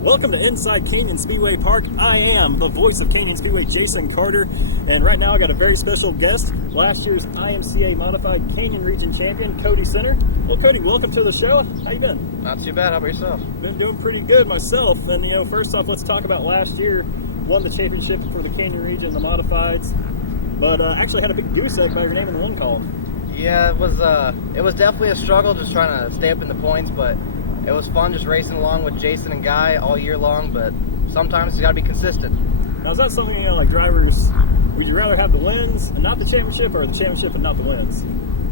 Welcome to Inside Canyon Speedway Park. I am the voice of Canyon Speedway, Jason Carter, and right now I got a very special guest, last year's IMCA Modified Canyon Region Champion, Cody Center. Well, Cody, welcome to the show. How you been? Not too bad. How about yourself? Been doing pretty good myself. And first off, let's talk about last year. Won the championship for the Canyon Region, the Modifieds, but actually had a big goose egg by your name in the one column. Yeah, it was definitely a struggle just trying to stay up in the points, but it was fun just racing along with Jason and Guy all year long, but sometimes you got to be consistent. Now, is that something, like drivers, would you rather have the wins and not the championship, or the championship and not the wins?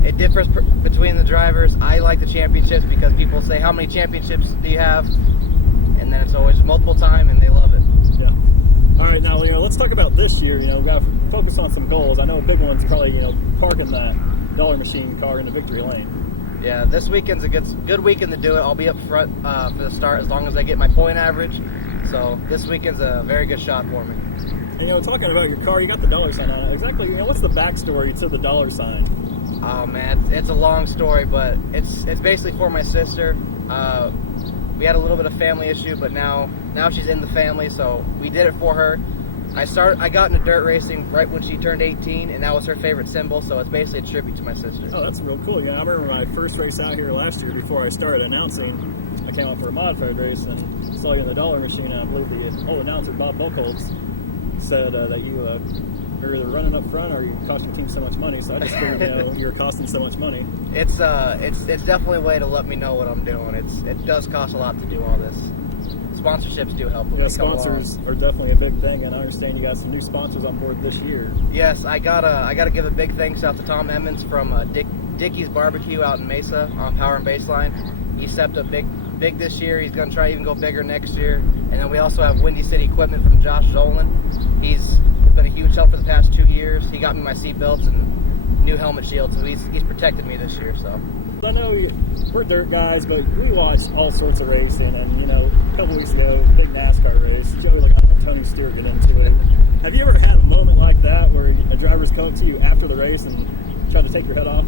It differs between the drivers. I like the championships because people say, how many championships do you have? And then it's always multiple time, and they love it. Yeah. All right, now, let's talk about this year. We've got to focus on some goals. I know a big one's probably, parking that dollar machine car in the victory lane. Yeah, this weekend's a good weekend to do it. I'll be up front for the start as long as I get my point average. So this weekend's a very good shot for me. And talking about your car, you got the dollar sign on it. Exactly, what's the backstory to the dollar sign? Oh man, it's a long story, but it's basically for my sister. We had a little bit of family issue, but now she's in the family, so we did it for her. I got into dirt racing right when she turned 18, and that was her favorite symbol, so it's basically a tribute to my sister. Oh, that's real cool. I remember my first race out here last year, before I started announcing, I came up for a modified race and saw you in the dollar machine, and I believe the old announcer, Bob Buchholz, said that you were either running up front or you costing the team so much money, so I just figured, you were costing so much money. It's definitely a way to let me know what I'm doing. It does cost a lot to do all this. Sponsorships do help. Yeah, sponsors are definitely a big thing, and I understand you got some new sponsors on board this year. Yes, I gotta give a big thanks out to Tom Emmons from Dickie's Barbecue out in Mesa on Power and Baseline. He stepped up big this year. He's gonna try even go bigger next year. And then we also have Windy City Equipment from Josh Zolan. He's been a huge help for the past 2 years. He got me my seat belts and new helmet shield, so he's protected me this year. So. I know we're dirt guys, but we watch all sorts of racing, and a couple weeks ago, big NASCAR race, Joey Logano and Tony Stewart get into it. Have you ever had a moment like that where a driver's come up to you after the race and try to take your head off?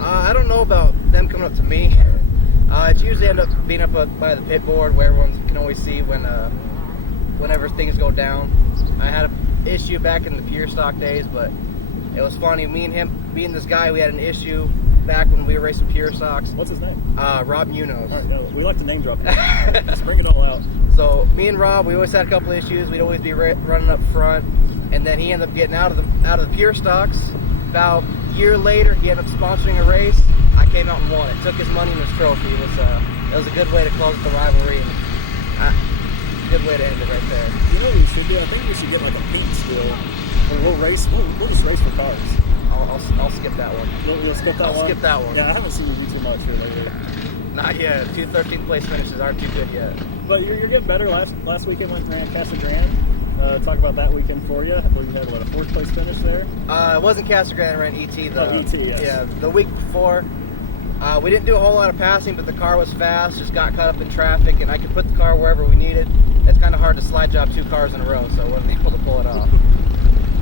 I don't know about them coming up to me. It's usually end up being up by the pit board where everyone can always see whenever things go down. I had an issue back in the pure stock days, but it was funny. Me and this guy, we had an issue back when we were racing pure stocks. What's his name? Rob Munoz. All right, we like to name drop him. Just bring it all out. So me and Rob, we always had a couple issues. We'd always be running up front, and then he ended up getting out of the pure stocks. About a year later, he ended up sponsoring a race. I came out and won it. Took his money and his trophy. It was a good way to close the rivalry, and good way to end it right there. We should do. I think we should get like a paint skill. We'll race. We'll just race for cars. I'll skip that one. You'll skip that one? I'll skip that one. Yeah, I haven't seen you do too much here lately. Not yet. 2 13th place finishes aren't too good yet. But you're getting better. Last weekend went and ran Casa Grande. Talk about that weekend for you. Where you had, a 4th place finish there? It wasn't Casa Grande. I ran ET. ET, yes. Yeah, the week before. We didn't do a whole lot of passing, but the car was fast. Just got caught up in traffic, and I could put the car wherever we needed. It's kind of hard to slide job 2 cars in a row, so I wasn't able to pull it off.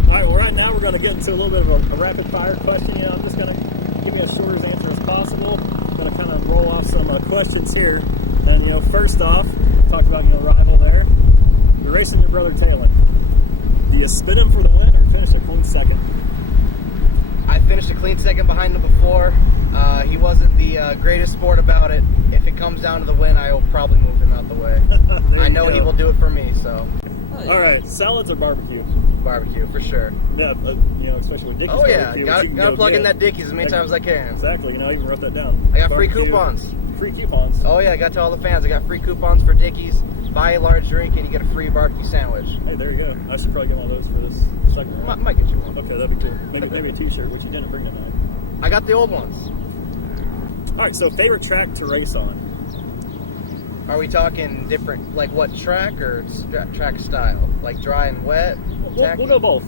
All right, well, right now we're going to get into a little bit of a rapid-fire question. I'm just going to give you as short an answer as possible. I'm going to kind of roll off some questions here. And, first off, talked about, rival there. You're racing your brother Taylor. Do you spin him for the win or finish a clean second? I finished a clean second behind him before. He wasn't the greatest sport about it. If it comes down to the win, I will probably move him out the way. I know he will do it for me, so. All right, salads or barbecue? Barbecue, for sure. Yeah, especially Dickie's. Oh, yeah, barbecue, gotta plug in that Dickie's as many times as I can. Exactly, I even wrote that down. I got barbecue, free coupons. Free coupons? Oh, yeah, I got to all the fans. I got free coupons for Dickie's. Buy a large drink and you get a free barbecue sandwich. Hey, there you go. I should probably get one of those for this second round. Might get you one. Okay, that'd be cool. Maybe a t-shirt, which you didn't bring tonight. I got the old ones. All right, so favorite track to race on? Are we talking different, like what track or track style? Like dry and wet? We'll go both.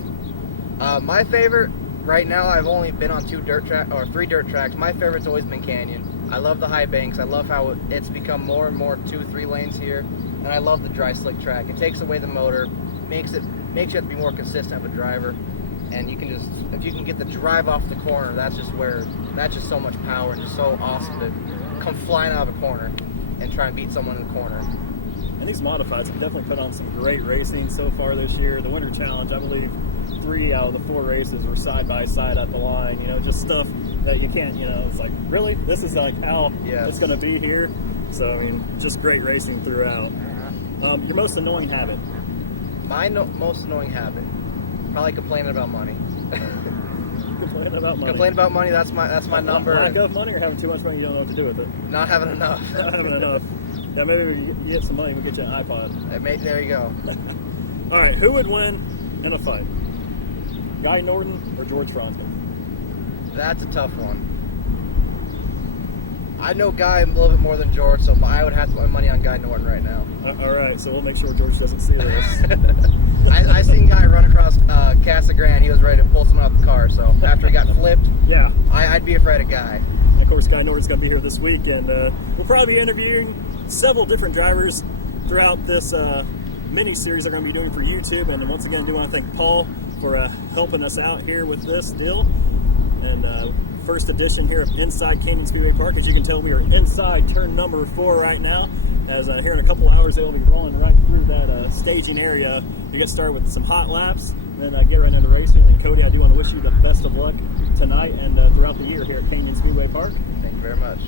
My favorite, right now I've only been on 3 dirt tracks. My favorite's always been Canyon. I love the high banks. I love how it's become more and more 2-3 lanes here. And I love the dry slick track. It takes away the motor, makes you have to be more consistent of a driver. And you can just, if you can get the drive off the corner, that's just so much power and just so awesome to come flying out of a corner and try and beat someone in the corner. And these modifieds have definitely put on some great racing so far this year. The Winter Challenge, I believe 3 out of the 4 races were side by side at the line. You know, just stuff that you can't, you know, it's like, really? This is like how it's going to be here? So, I mean, just great racing throughout. Your most annoying habit? My most annoying habit? Probably complaining about money. Complaining about money. Complaining about money, that's my number. Lack of money or having too much money, you don't know what to do with it? Not having enough. Not having enough. Yeah, maybe you get some money, we'll get you an iPod. There you go. All right, who would win in a fight? Guy Norton or George Franco? That's a tough one. I know Guy a little bit more than George, so I would have to put my money on Guy Norton right now. All right, so we'll make sure George doesn't see this. I seen Guy run across Casa Grande. He was ready to pull someone off the car, so after he got flipped, yeah, I'd be afraid of Guy. And of course, Guy Norton's going to be here this week, and we'll probably be interviewing several different drivers throughout this mini-series they're going to be doing for YouTube. And once again, I do want to thank Paul for helping us out here with this deal. And first edition here of Inside Canyon Speedway Park. As you can tell, we are inside turn number 4 right now. As here in a couple hours, they'll be rolling right through that staging area to get started with some hot laps, and then get right into racing. And Cody, I do want to wish you the best of luck tonight and throughout the year here at Canyon Speedway Park. Thank you very much.